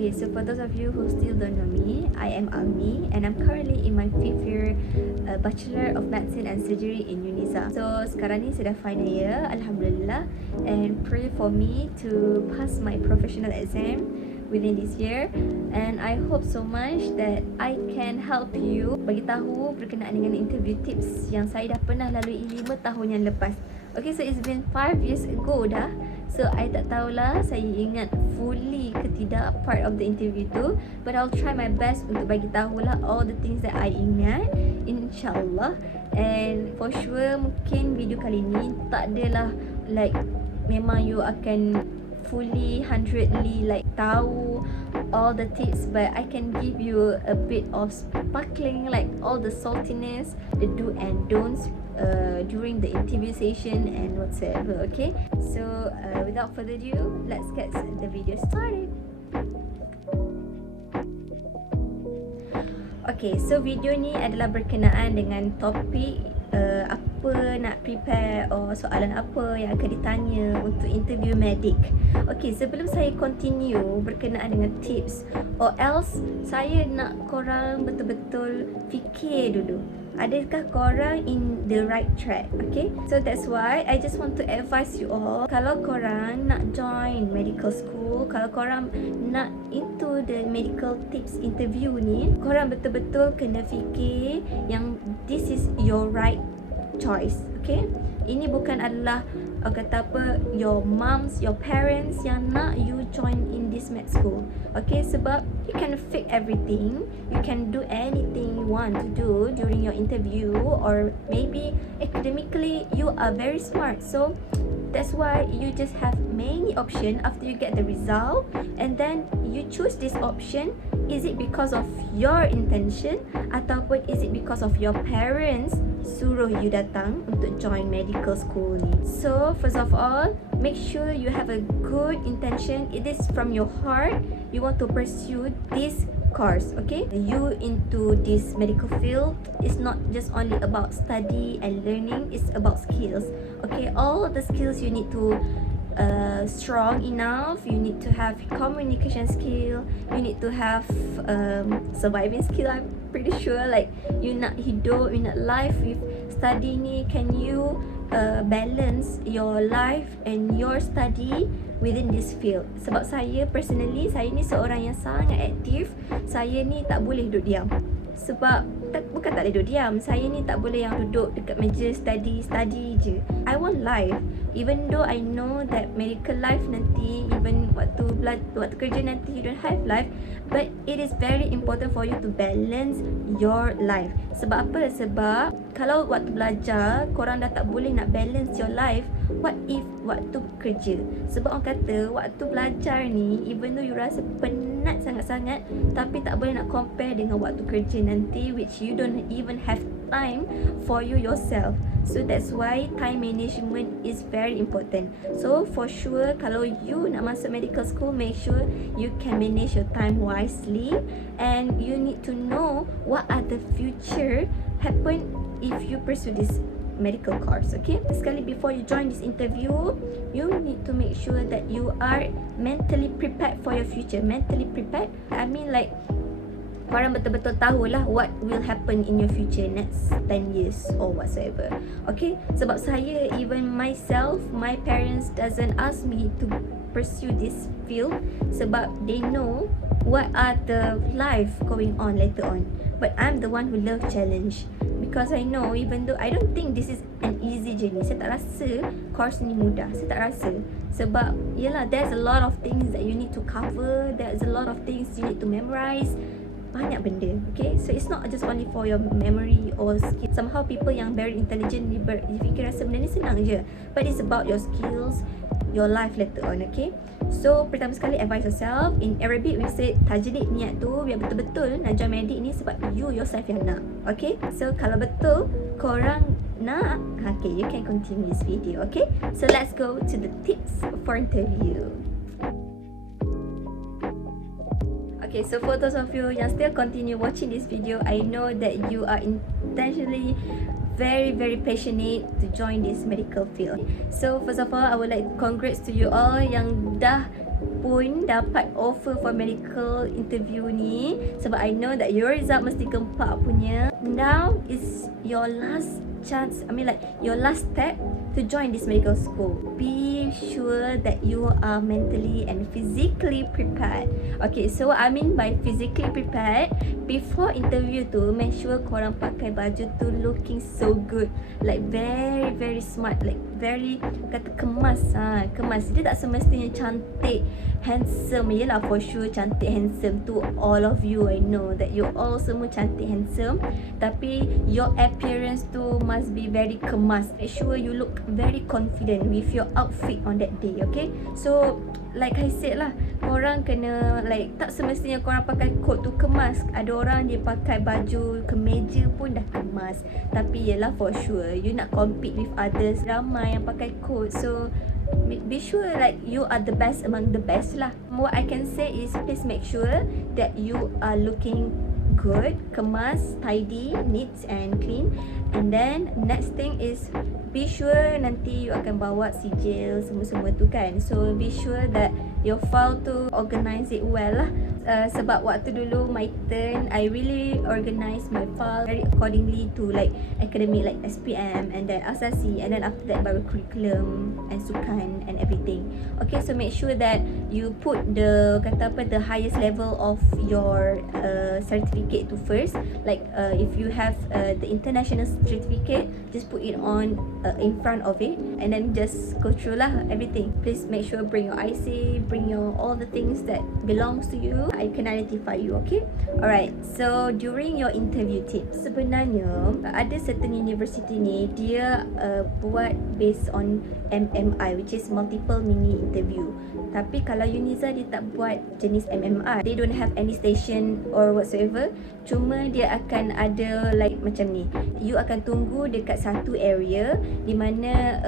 Okay, so for those of you who still don't know me, I am Onieee and I'm currently in my 5th year Bachelor of Medicine and Surgery in UNISA. So sekarang ni sudah final year, Alhamdulillah, and pray for me to pass my professional exam within this year, and I hope so much that I can help you bagi tahu berkenaan dengan interview tips yang saya dah pernah lalui 5 tahun yang lepas. Okay, so it's been 5 years ago dah. So I tak tahulah saya ingat fully ke tidak part of the interview tu, but I'll try my best untuk bagi tahulah all the things that I ingat, insyaAllah. And for sure mungkin video kali ni tak adalah like memang you akan fully 100ly like tahu all the tips, but I can give you a bit of sparkling, like all the saltiness, the do and don'ts during the interview session and whatsoever. Okay, so without further ado, let's get the video started. Okay, so video ni adalah berkenaan dengan topik apa nak prepare or soalan apa yang akan ditanya untuk interview medik. Okay, sebelum saya continue berkenaan dengan tips, or else saya nak korang betul-betul fikir dulu, adakah korang in the right track? Okay, so that's why I just want to advise you all, kalau korang nak join medical school, kalau korang nak into the medical tips interview ni, korang betul-betul kena fikir yang this is your right choice. Okay, ini bukan adalah kata apa, your moms, your parents yang nak you join in this med school. Okay, sebab you can fake everything, you can do anything you want to do during your interview, or maybe academically you are very smart, so that's why you just have many options after you get the result, and then you choose this option. Is it because of your intention ataupun is it because of your parents suruh you datang untuk join medical school ni? So first of all, make sure you have a good intention. It is from your heart you want to pursue this course. Okay, you into this medical field is not just only about study and learning, it's about skills. Okay, all the skills you need to strong enough, you need to have communication skill, you need to have surviving skill. I'm pretty sure like you nak hidup, you nak life with study ni, can you balance your life and your study within this field? Sebab saya personally, saya ni seorang yang sangat aktif. Saya ni tak boleh duduk diam. Sebab bukan tak boleh duduk diam, saya ni tak boleh yang duduk dekat meja study je. I want life. Even though I know that medical life nanti, even waktu kerja nanti you don't have life, but it is very important for you to balance your life. Sebab apa? Sebab kalau waktu belajar korang dah tak boleh nak balance your life, what if waktu kerja? Sebab orang kata waktu belajar ni, even though you rasa penat sangat-sangat, tapi tak boleh nak compare dengan waktu kerja nanti, which you don't even have time for you yourself. So that's why time management is very important. So for sure, kalau you nak masuk medical school, make sure you can manage your time wisely, and you need to know what are the future happen if you pursue this medical course. Okay, sekali before you join this interview, you need to make sure that you are mentally prepared for your future. Mentally prepared, I mean like korang betul-betul tahulah what will happen in your future next 10 years or whatsoever. Okay, sebab saya, even myself, my parents doesn't ask me to pursue this field sebab they know what are the life going on later on. But I'm the one who love challenge, because I know, even though I don't think this is an easy journey, saya tak rasa course ni mudah, saya tak rasa. Sebab yelah, there's a lot of things that you need to cover, there's a lot of things you need to memorize, banyak benda. Okay, so it's not just only for your memory or skill. Somehow people yang very intelligent, dia fikir rasa benda ni senang je, but it's about your skills, your life later on. Okay, so pertama sekali, advise yourself. In Arabic we say tajlid, niat tu biar betul-betul nak join medik ni sebab you yourself yang nak. Okay, so kalau betul korang nak, okay, you can continue this video. Okay, so let's go to the tips for interview. Okay, so for those of you yang still continue watching this video, I know that you are intentionally very very passionate to join this medical field. So first of all, I would like congrats to you all yang dah pun dapat offer for medical interview ni, sebab I know that your result mesti gempak punya. Now is your last chance, your last step to join this medical school. Be sure that you are mentally and physically prepared. Okay, so what I mean by physically prepared, before interview tu, make sure korang pakai baju tu looking so good, like very very smart, like very kata kemas. Kemas. Dia tak semestinya cantik, handsome. Yelah, for sure cantik handsome tu all of you, I know that you all semua cantik handsome, tapi your appearance tu must be very kemas. Make sure you look very confident with your outfit on that day. Okay, so like I said lah, korang kena like, tak semestinya korang pakai coat tu kemas. Ada orang dia pakai baju kemeja pun dah kemas, tapi yelah, for sure you nak compete with others, ramai yang pakai coat. So be sure like you are the best among the best lah. What I can say is, please make sure that you are looking good, kemas, tidy, neat and clean. And then next thing is, be sure nanti you akan bawa sijil semua-semua tu kan. So be sure that your file tu organize it well lah. Sebab waktu dulu my turn, I really organize my file very accordingly to like academic, like SPM and then asasi, and then after that baru curriculum and sukan and everything. Okay, so make sure that you put the the highest level of your certificate to first. Like if you have the international certificate, just put it on in front of it and then just go through lah everything. Please make sure bring your IC, bring your all the things that belongs to you. I can identify you. Okay, alright. So during your interview tips, sebenarnya ada certain university ni dia buat based on MMI, which is multiple mini interview. Tapi kalau Uniza dia tak buat jenis MMI. They don't have any station or whatsoever. Cuma dia akan ada like macam ni. You akan tunggu dekat satu area di mana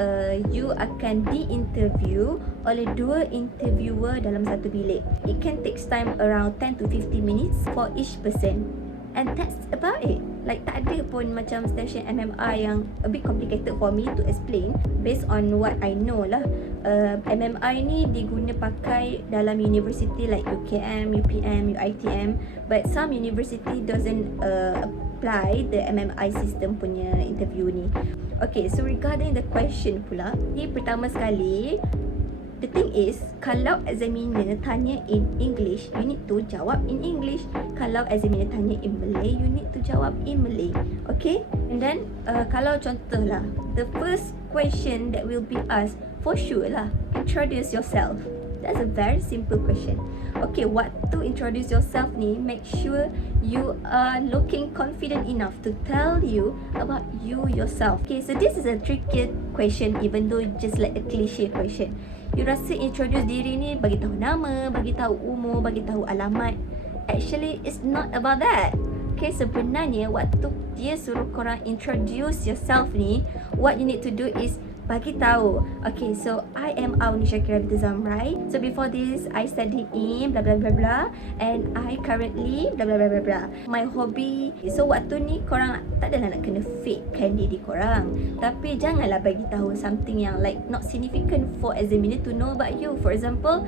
you akan di-interview oleh 2 interviewer dalam satu bilik. It can take time around 10 to 15 minutes for each person. And that's about it. Like tak ada pun macam station MMI yang a bit complicated for me to explain. Based on what I know lah, MMI ni diguna pakai dalam university like UKM, UPM, UITM. But some university doesn't apply the MMI system punya interview ni. Okay, so regarding the question pula, ni pertama sekali, the thing is, kalau examiner tanya in English, you need to jawab in English. Kalau examiner tanya in Malay, you need to jawab in Malay. Okay? And then, kalau contoh lah, the first question that will be asked, for sure lah, introduce yourself. That's a very simple question. Okay, what to introduce yourself ni, make sure you are looking confident enough to tell you about you yourself. Okay, so this is a tricky question even though just like a cliche question. You rasa introduce diri ni bagi tahu nama, bagi tahu umur, bagi tahu alamat. Actually, it's not about that. Okay, sebenarnya waktu dia suruh korang introduce yourself ni, what you need to do is bagi tahu, okay, so I am Onieee Shakira Bitazam, right? So before this, I studied in blah blah blah blah, and I currently blah blah blah blah blah. My hobby. So waktu ni korang tak adalah nak kena fakekan diri korang, tapi janganlah bagi tahu something yang like not significant for examiner to know about you. For example,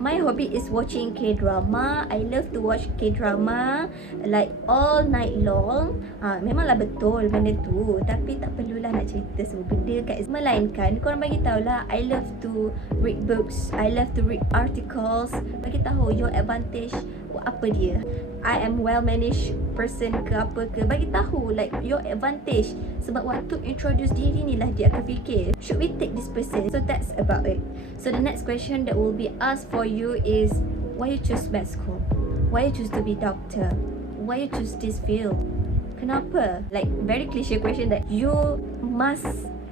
my hobby is watching K-drama. I love to watch K-drama like all night long. Memanglah betul benda tu, tapi tak perlulah nak cerita semua benda kat melainkan korang bagi tahulah, I love to read books, I love to read articles. Bagi tahu your advantage apa dia. I am well managed person ke apa ke, bagi tahu like your advantage. Sebab waktu introduce diri ni lah dia akan fikir, should we take this person? So that's about it. So the next question that will be asked for you is, why you choose med school? Why you choose to be doctor? Why you choose this field? Kenapa? Like very cliche question that you must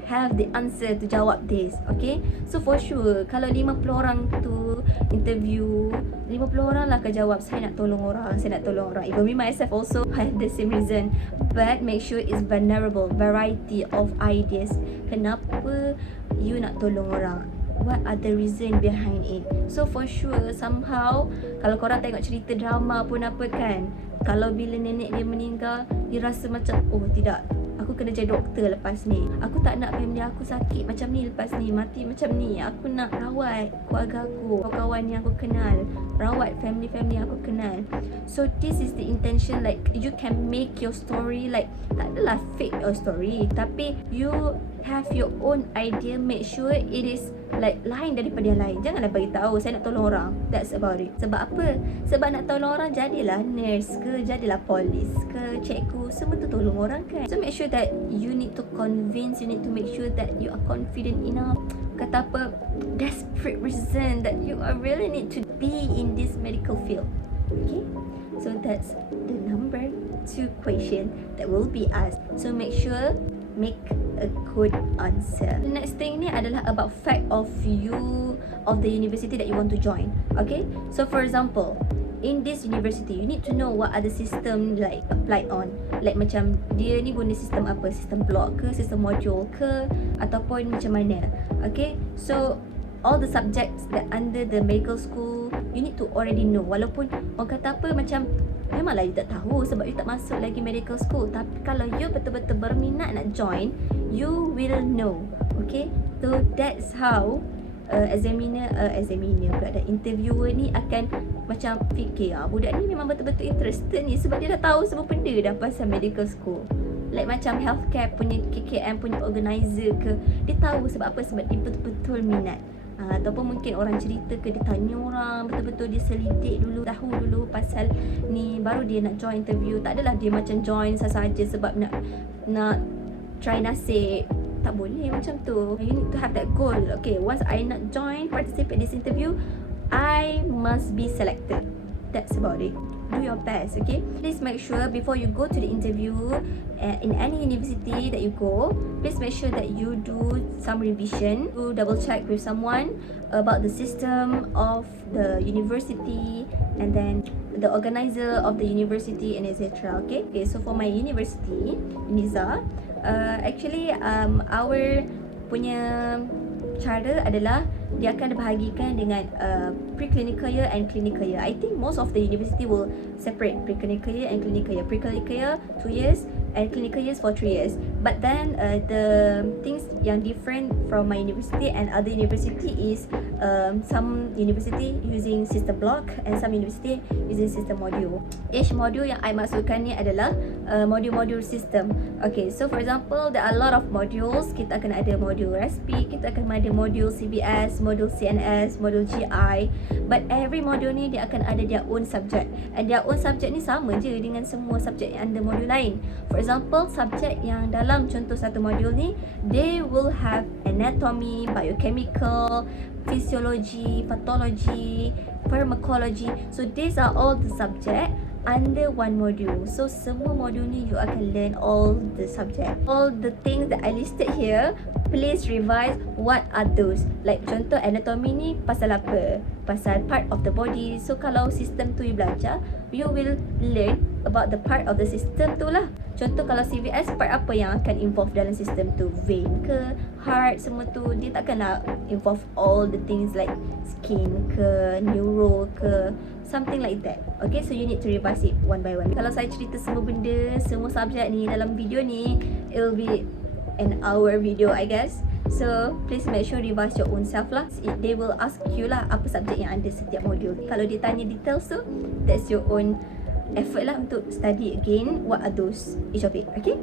have the answer to jawab this. Okay, so for sure kalau 50 orang tu interview, 50 orang lah akan jawab, saya nak tolong orang, saya nak tolong orang. Even me myself also have the same reason, but make sure it's vulnerable, variety of ideas. Kenapa you nak tolong orang? What are the reason behind it? So for sure somehow, kalau korang tengok cerita drama pun apa kan, kalau bila nenek dia meninggal, dia rasa macam, oh tidak, aku kena jadi doktor lepas ni. Aku tak nak family aku sakit macam ni lepas ni, mati macam ni. Aku nak rawat keluarga aku, kawan yang aku kenal, rawat family yang aku kenal. So this is the intention, like you can make your story like, tak adalah fake your story, tapi you have your own idea. Make sure it is like lain daripada yang lain. Janganlah bagi tahu saya nak tolong orang. That's about it. Sebab apa? Sebab nak tolong orang, jadilah nurse ke, jadilah polis ke, cikgu, semua tu tolong orang kan. So make sure that you need to convince, you need to make sure that you are confident enough. Kata apa, desperate reason that you are really need to be in this medical field. Okay, so that's the number 2 question that will be asked. So make sure make a good answer. The next thing ni adalah about fact of you, of the university that you want to join. Okay, so for example, in this university you need to know what are the system like applied on. Like macam dia ni guna sistem apa, sistem block ke, sistem module ke, ataupun macam mana. Okay, so all the subjects that under the medical school you need to already know. Walaupun orang kata apa, macam memanglah you tak tahu sebab you tak masuk lagi medical school, tapi kalau you betul-betul berminat nak join, you will know. Okay, so that's how examiner pula dan interviewer ni akan macam fikir, budak ni memang betul-betul interested ni sebab dia dah tahu semua benda dah pasal medical school. Like macam healthcare punya KKM punya organizer ke, dia tahu sebab apa, sebab dia betul-betul minat. Ataupun mungkin orang cerita ke, dia tanya orang, betul-betul dia selidik dulu, tahu dulu pasal ni, baru dia nak join interview. Tak adalah dia macam join saja sebab nak try nasib. Tak boleh macam tu. You need to have that goal. Okay, once I nak join, participate this interview, I must be selected. That's about it. Do your best, okay? Please make sure before you go to the interview in any university that you go, please make sure that you do some revision. You double check with someone about the system of the university and then the organizer of the university and etc. Okay? Okay, so for my university, Niza, actually our punya cara adalah dia akan dibahagikan dengan preclinical year and clinical year. I think most of the university will separate preclinical year and clinical year. Preclinical year 2 years and clinical years for 3 years. But then the things yang different from my university and other university is some university using system block and some university using system module. Each module yang I maksudkan ni adalah module-module system. Okay, so for example, there are a lot of modules. Kita akan ada module RESPI, kita akan ada module CBS, module CNS, module GI. But every module ni dia akan ada their own subject. And their own subject ni sama je dengan semua subjek yang ada modul lain. For example, subjek yang dalam contoh satu modul ni, they will have anatomy, biochemical, physiology, pathology, pharmacology. So these are all the subject under one module. So semua modul ni you akan learn all the subject. All the things that I listed here, please revise what are those. Like contoh anatomy ni pasal apa? Pasal part of the body. So kalau sistem tu you belajar, you will learn about the part of the system tu lah. Contoh kalau CVS, part apa yang akan involve dalam sistem tu? Vein ke, heart, semua tu. Dia takkan nak involve all the things like skin ke, neuro ke, something like that. Okay, so you need to revise it one by one. Kalau saya cerita semua benda, semua subjek ni dalam video ni, it will be an hour video I guess. So please make sure revise your own self lah. They will ask you lah apa subjek yang ada setiap modul. Kalau dia tanya details tu, that's your own effort lah untuk study again what are those each of it. Okay.